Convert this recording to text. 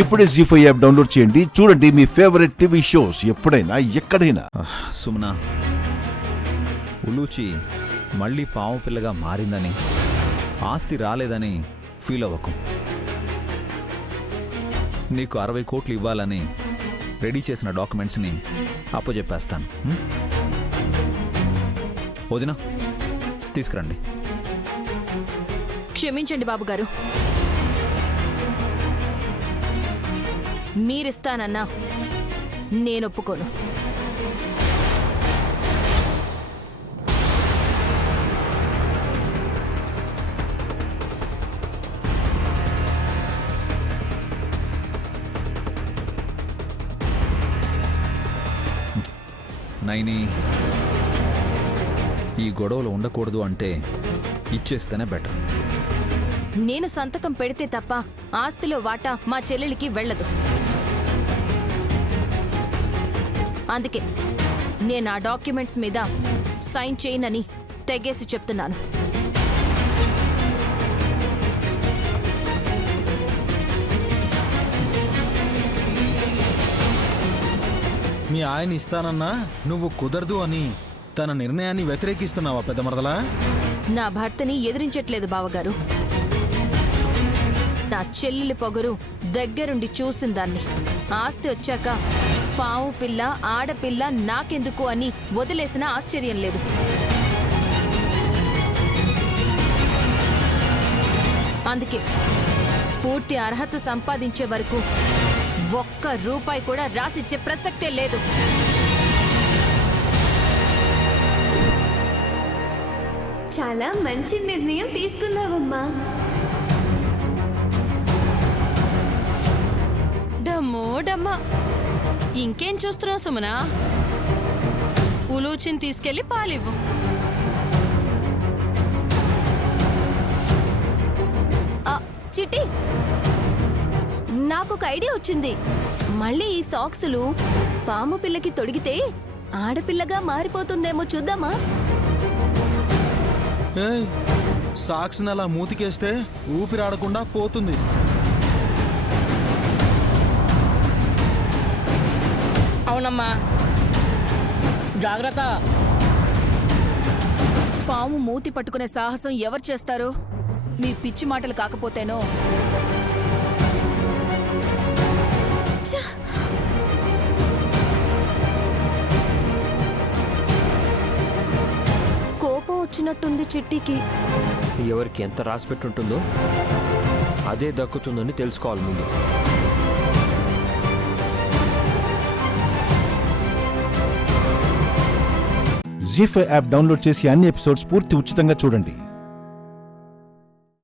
ఇప్పుడే జీ5 app download చేయండి. చూడండి మీ ఫేవరెట్ టీవీ షోస్ ఎప్పుడైనా ఎక్కడైనా. సుమనా, ఉలూచి మళ్ళీ పాము పిల్లగా మారిందని, ఆస్తి రాలేదని ఫీల్ అవ్వకు. నీకు 60 కోట్లు ఇవ్వాలని రెడీ చేసిన డాక్యుమెంట్స్ని అప్పచెప్పేస్తాను. వదినా, తీసుకురండి. క్షమించండి బాబుగారు, మీరిస్తానన్నా నేనొప్పుకోను. నైని, ఈ గొడవలు ఉండకూడదు అంటే ఇచ్చేస్తేనే బెటర్. నేను సంతకం పెడితే తప్ప ఆస్తిలో వాటా మా చెల్లెలికి వెళ్ళదు. అందుకే నేను ఆ డాక్యుమెంట్స్ మీద సైన్ చేయనని తెగేసి చెప్తున్నాను. మీ ఆయన ఇస్తానన్నా నువ్వు కుదరదు అని తన నిర్ణయాన్ని వ్యతిరేకిస్తున్నావా పెద్ద మరదలా? నా భర్తని ఎదిరించట్లేదు బావగారు. నా చెల్లెలి పొగరు దగ్గరుండి చూసిందాన్ని. ఆస్తి వచ్చాక పావు పిల్ల ఆడపిల్ల నాకెందుకు అని వదిలేసిన ఆశ్చర్యం లేదు. అందుకే పూర్తి అర్హత సంపాదించే వరకు ఒక్క రూపాయి కూడా రాసిచ్చే ప్రసక్తే లేదు. చాలా మంచి నిర్ణయం తీసుకున్నావమ్మా. డమ్మో డమ్మా, ఇంకేం చూస్తున్నావు సుమనా? ఉలూచిని తీసుకెళ్లి పాలివ్వు. చిట్టి, నాకొక ఐడియా వచ్చింది. మళ్ళీ ఈ సాక్సులు పాము పిల్లకి తొడిగితే ఆడపిల్లగా మారిపోతుందేమో చూద్దామా? ఏయ్, సాక్స్ని అలా మూతికేస్తే ఊపిరాడకుండా పోతుంది. అవునమ్మా, జాగ్రత్త. పాము మూతి పట్టుకునే సాహసం ఎవరు చేస్తారు? మీ పిచ్చి మాటలు కాకపోతేనో. కోపం వచ్చినట్టుంది చిట్టికి. ఎవరికి ఎంత రాసి పెట్టుంటుందో అదే దక్కుతుందని తెలుసుకోవాలి ముందు. జీ5 యాప్ డౌన్లోడ్ చేసి అన్ని ఎపిసోడ్స్ పూర్తి ఉచితంగా చూడండి.